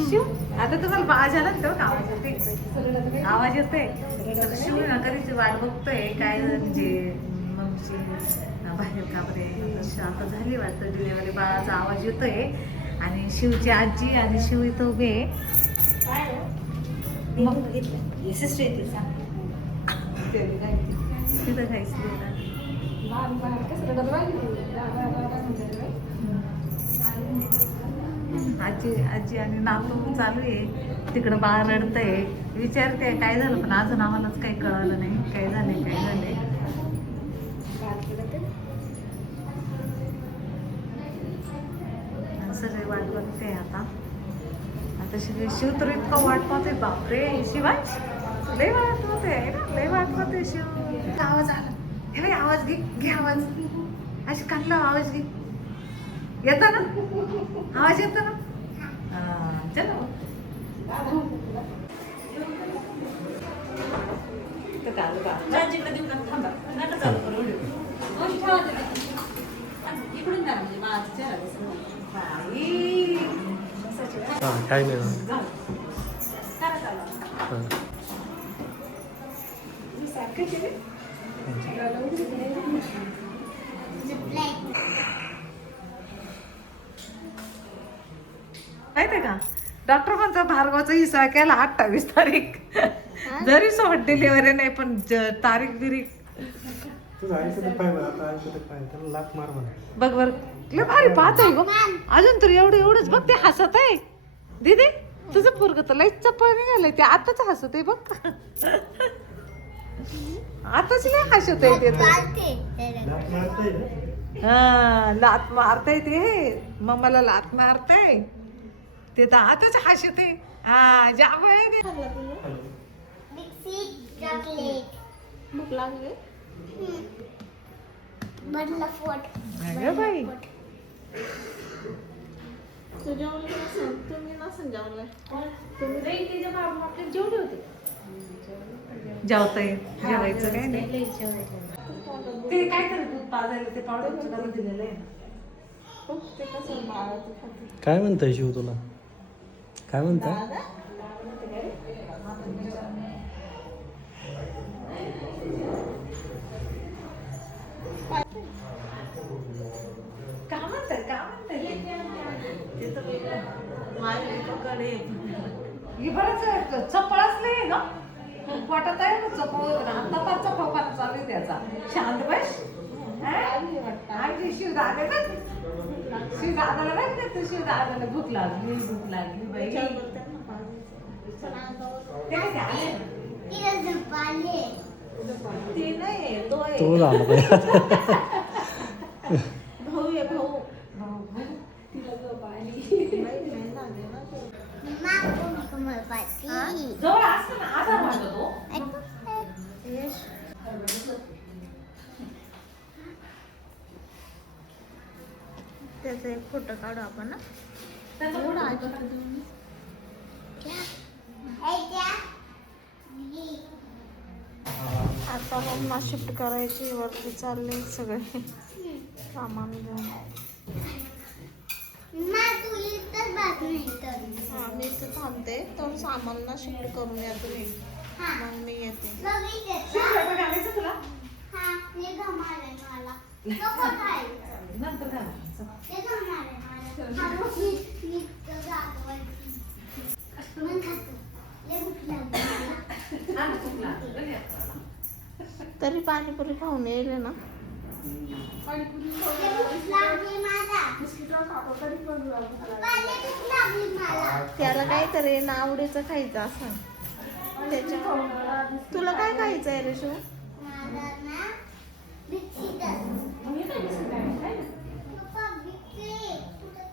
शिव आता तुम्हाला आवाज आला ना तेव्हा आवाज येते तर शिव ना कधीची वाट बघतोय काय म्हणजे मम्मीची बाहेर कापरे आता झाली वाटतं डिलेवरी बाळाचा आवाज येतोय आणि शिवची आजी आणि शिव इथं उभे मग तिथं खायचं आजी आजी आणि नातू चालू आहे तिकडं बाळ रडतंय विचारते काय झालं पण अजून आम्हालाच काही कळलं नाही काय झालंय काय झालंय सगळे वाट बघते आता सगळे शिव तर इतकं वाट पाहते बापरे शिवाय लय वाट पाहते ना लय वाट पाहते शिव आवाज आला हे आवाज घे आवाज अशी काढला आवाज घे येतो ना आवाज येतो ना चलो काय नाही माहिती का डॉक्टर म्हणतो भार्गवचा हिस्सा केला 28 तारीख जरी सोबत डिलिव्हरी नाही पण तारीख बिरीख बघ बर लय भारी पाहतोय गो अजून तर एवढंच बघ ते हसत आहे दीदी तुझं पोरग तर लय चप्पळ निघालंय ते आताच हसत आहे बघ आताच लय हसत आहे ते हा लात मारताय ते मम्माला लात मारताय ते तर आताच हसत आहे हा ज्यामुळे भूक लागली बाई तुम्ही नसेल जेवलाय जेवढे होते जेवताय जेवायचं काय नाही ते काय करत दूध पाजायला ते पावडर दिलेलं आहे काय म्हणताय शिव तुला काय म्हणताय चपळच नाही ग वाटत आहे चपळ आता फार चपळपणा चालू आहे त्याचा शांत बस आणि शिव दादा बघ शिव दादाला बघ ना तू शिव दादाला भूक लागली बाई ते नाही तो झाला भाऊ आहे भाऊ जवळ असतो ना आधार मागतो तो त्याचा एक फोटो काढू आपण ना आता मम्मा शिफ्ट करायची वरती चालले सगळे सामान घेऊन हा मी इथे थांबते तर सामानला शिफ्ट करून या तुम्ही मग मी येते घालायचं तुला नंतर तरी पाणीपुरी खाऊन येईल ना त्याला काहीतरी नावडीचं खायचं असं त्याच्या तुला काय खायचं आहे रे शिव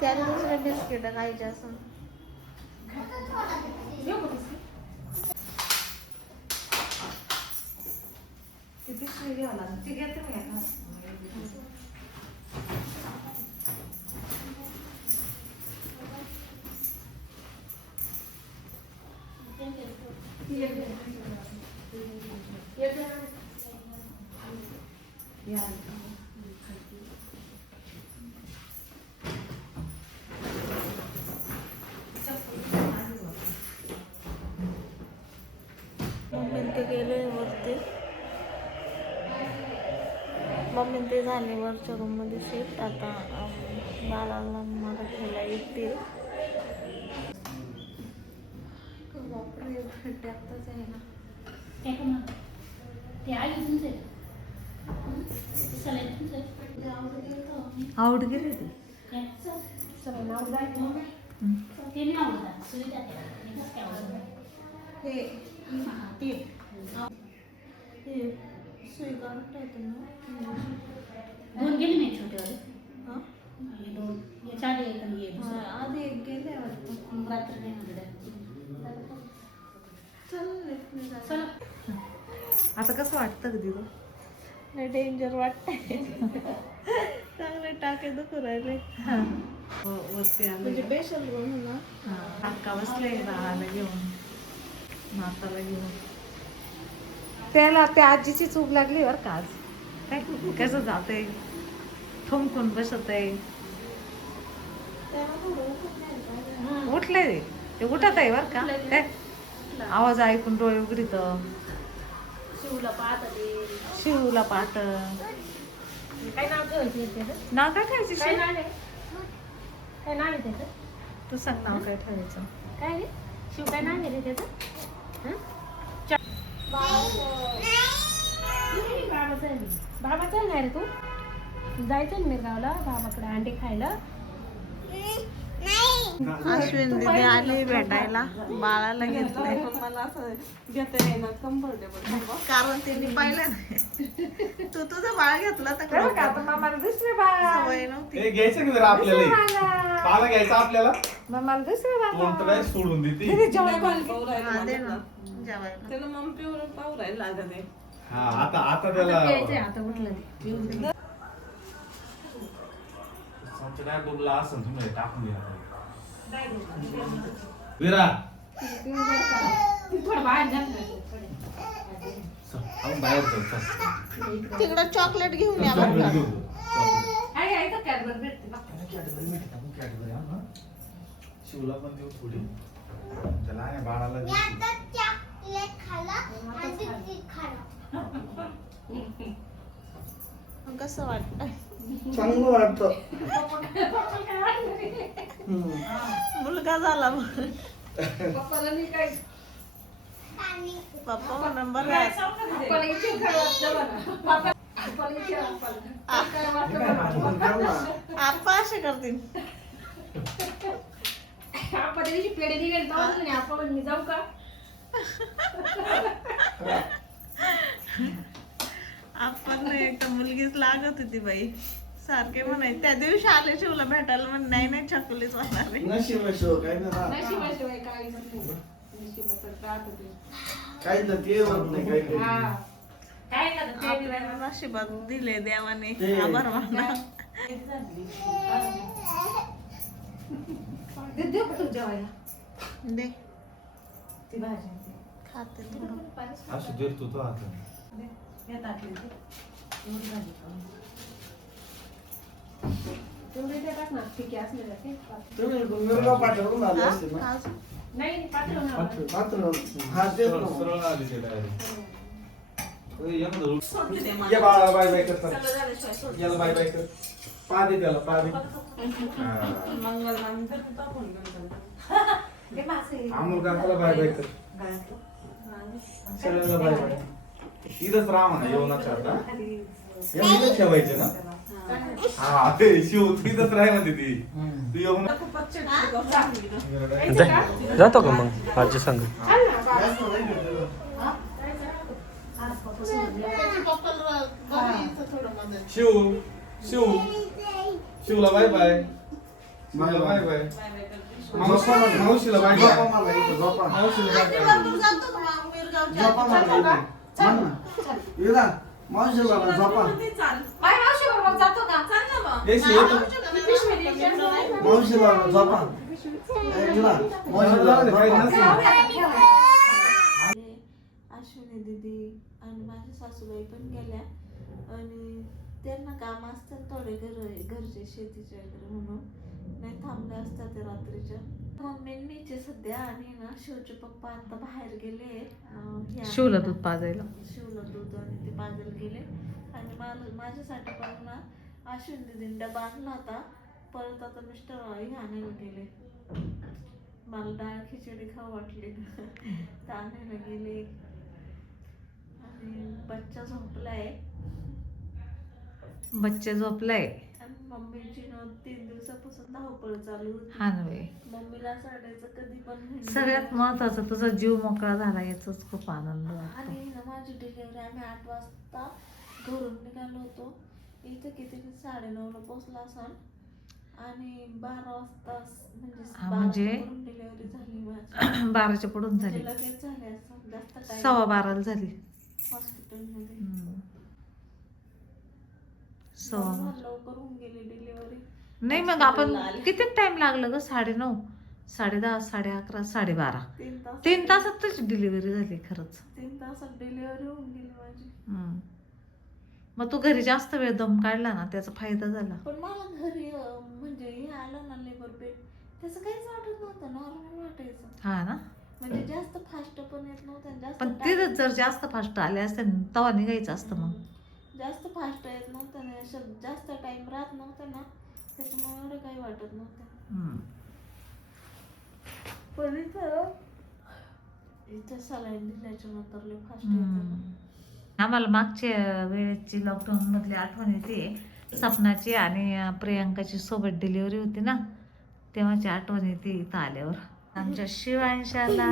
त्याला दुसरे बिस्किट खायचे असं किती शिव घ्यावं लागेल ती घेते मी मम्मी ते झाले वरच्या रूम मध्ये शिफ्ट. आता बाळाला मला घ्यायला येतील. बापरे खड्डे आत्ताच आहे ना. आवड गेली ती हे सुई काढून ठेवते ना. दोन गेले नाही छोटेवाले हा? हे दोन याच्या आधी एक आणि हे दुसरं. आधी एक गेले वाटतं. रात्री नाही म्हणलं चल लिफ्टने जा. चला आता कसं वाटतं कधी तू नाही डेंजर वाटतंय. चांगले टाके दुखू राहिले. वरती आलं म्हणजे स्पेशल रूम ना. काका बसले बाळाला घेऊन माताला घेऊन. त्याला त्या आजीची चूक लागली बरं का आज. काय कसं जाते थोमकून बसत आहे. त्याला थोडं उठून नाही पाहिजे. उठले रे ते उठत आहे बरं का. काय आवाज ऐकून डोळे उघडीत. शिवला पाहत ते शिवला पाहत. काय नाव ठेवायचं त्याचं नाव काय ठेवायचं काय शिव? नाव आहे काय नाव आहे त्याचं तू सांग नाव काय ठेवायचं. काय रे शिव काय नाव आहे रे त्याचं बाबाचं आहे बाबाचं आहे ना रे तू जायचं ना मिरगावला बाबाकडे अंडे खायला. अश्विन दीदी आली भेटायला. बाळाला घेतलंय मला असं घेता येणार कम्फर्टेबल कारण तिने पाहिलं नाही. तू तुझं बाळ घेतलं तर बरं का आता मामाला दुसरे बाळ. सवय नव्हती. हे घ्यायचं की जरा आपल्याला पाला घ्यायचं आपल्याला मामाला दुसरे कोण तर काय सोडून देते पाहू हा, दे राहिला ना जेवायला. त्याला मग पिऊन पाहू राहिला लागत आहे हा आता त्याला प्यायचंय आता उठलं ते आमचं काय डुबला असं तुम्ही टाकून द्या विरा थोडं बाहेर जात नाही आपण बाहेर जाऊ चल. तिकडं चॉकलेट घेऊन या चॉकलेट बरं का. घेऊ. चॉकलेट. आहे आहे तर कॅडबरी भेटते बघ. कॅडबरी मिळते आपण कॅडबरी हा ना. शिवला पण देऊ थोडी त्याला आणि बाळाला देऊ थोडी. कसं वाटतंय? चांगलं वाटतं. मुलगा झाला मग. पप्पाला मी काय पप्पा म्हणून बरं आहे. पप्पाला इथे वाटतं बघा. पप्पाला इथे आप्पा असे करतील. आपण त्या दिवशी पेढे दिले नाही आपण मी जाऊ का आपण एक तर मुलगीच लागत होती बाई. सारखे म्हणायचे त्या दिवशी आले शिवला भेटायला म्हण नाही नाही चकुलीच होणार आहे. नशिबाशिवाय काही नाही राहत. नशिबाशिवाय काय नशिबाचं राहत होते काही तर ते होत नाही काही काही. हा काय करत ते आपल्याला नशिबात दिले देवाने. ते- आभार माना. देऊ का तू जेवायला दे ती भाजी खाते थोडं. असं देतो तो आता या टाकली ती. एवढी भाजी खाऊन. तेवढे ते टाक ना ठीक आहे असं नाही तुम्ही मुलगा पाठवून आले असते ना. हा? आज नाही पाठव ना पाठवून. हा तेच ना. सरळ आली ते डायरेक्ट ये बाळा बाय बाय कर याला बाय बाय कर पा दे त्याला पा दे मंगल नंतर तुझा फोन करतो हे मासे अमोल काकाला बाय बाय कर गळ्यातलं. सगळ्यांना बाय बाय इथंच राहा म्हणा येऊ नका आता खाली. इथंच ठेवायचे ना हा ते शिव तू इथंच राह म्हणते ती तू येऊ नका खूपच चिडचिड चांगली जा- जातो का मग आजी सांग. त्याच्या पप्पाला बघायचं थोडं मदत. शिव शिव शिवला बाय बाय शिवला बाय बाय मावशीला बाय बाय झोपा मला इथं, झोपा. मावशीला बाय आधी बाय बरोबर जातो का मग मिरगावच्या झोपा आधी? मला इथं. म्हण ना. इरा, मावशीला ना, झोपा. बाय मावशी बरोबर जातो का? हे शिव तू मावशीला ना, झोपा. ए, इरा, मावशीला ना, झोपा. अश्विनी दीदी आणि माझ्या सासूबाई पण गेल्या आणि त्यांना काम असतात थोडे घरचे शेतीचे वगैरे म्हणून नाही थांबले असतात ते रात्रीच्या. मम्मीचे सध्या आणि ना शिवचे पप्पा आता बाहेर गेले हे शिवला आणायला. दूध पाजायला. शिवला दूध आणि ते पाजायला गेले आणि माझ्यासाठी पण ना अश्विन दिदीने डबा आणला होता. परत आता मिस्टर हे आणायला गेले. मला डाळ खिचडी खाऊ वाटली तर आणायला गेले आणि बच्चा झोपलाय बच्चे झोपलाय. आणि मम्मीची ना 3 दिवसापासून धावपळ चालू होती. हा नव्हे. मम्मीला साडायचं कधी पण हिंडू. सगळ्यात महत्वाचं तुझा जीव मोकळा झाला याचाच खूप आनंद वाटतो. आणि ना माझी डिलिव्हरी आम्ही 8 वाजता घरून निघालो होतो. इथं किती 9:30ला पोहोचला असाल आणि 12 वाजता म्हणजे डिलिव्हरी झाली माझी. 12च्या पुढून झाली. म्हणजे लगेच झाली असं जास्त टाइम 12:15 झाली. हॉस्पिटलमध्ये. लवकर होऊन गेली डिलिव्हरी. नाही मग आपण किती टाइम लागलं ग? 9:30, 10:30, 11:30, 12:30. 3 तास 3 तासात तुझी डिलिव्हरी झाली खरंच. 3 तासात डिलिव्हरी होऊन गेली माझी. मग तू घरी जास्त वेळ दम काढला ना त्याचा फायदा झाला. पण मला घरी म्हणजे हे आलं ना लेबर पेन त्याचं काहीच वाटत नव्हतं. नॉर्मल वाटायचं. हा ना. म्हणजे जास्त फास्ट पण येत नव्हतं आणि जास्त पण तिथं जर जास्त फास्ट आले असते तेव्हा निघायचं असतं मग. जास्त फास्ट येत नव्हतं ना असं जास्त टाइम राहत नव्हता ना त्याच्यामुळे एवढं काही वाटत नव्हतं. पण इथं सलाईन दिल्याच्या नंतर लय फास्ट येतं. आम्हाला मागच्या वेळेची लॉकडाऊन मधली आठवण येते सपनाची आणि प्रियांकाची सोबत डिलिव्हरी होती ना तेव्हाची आठवण येते इथं आल्यावर. आमच्या शिवांशाला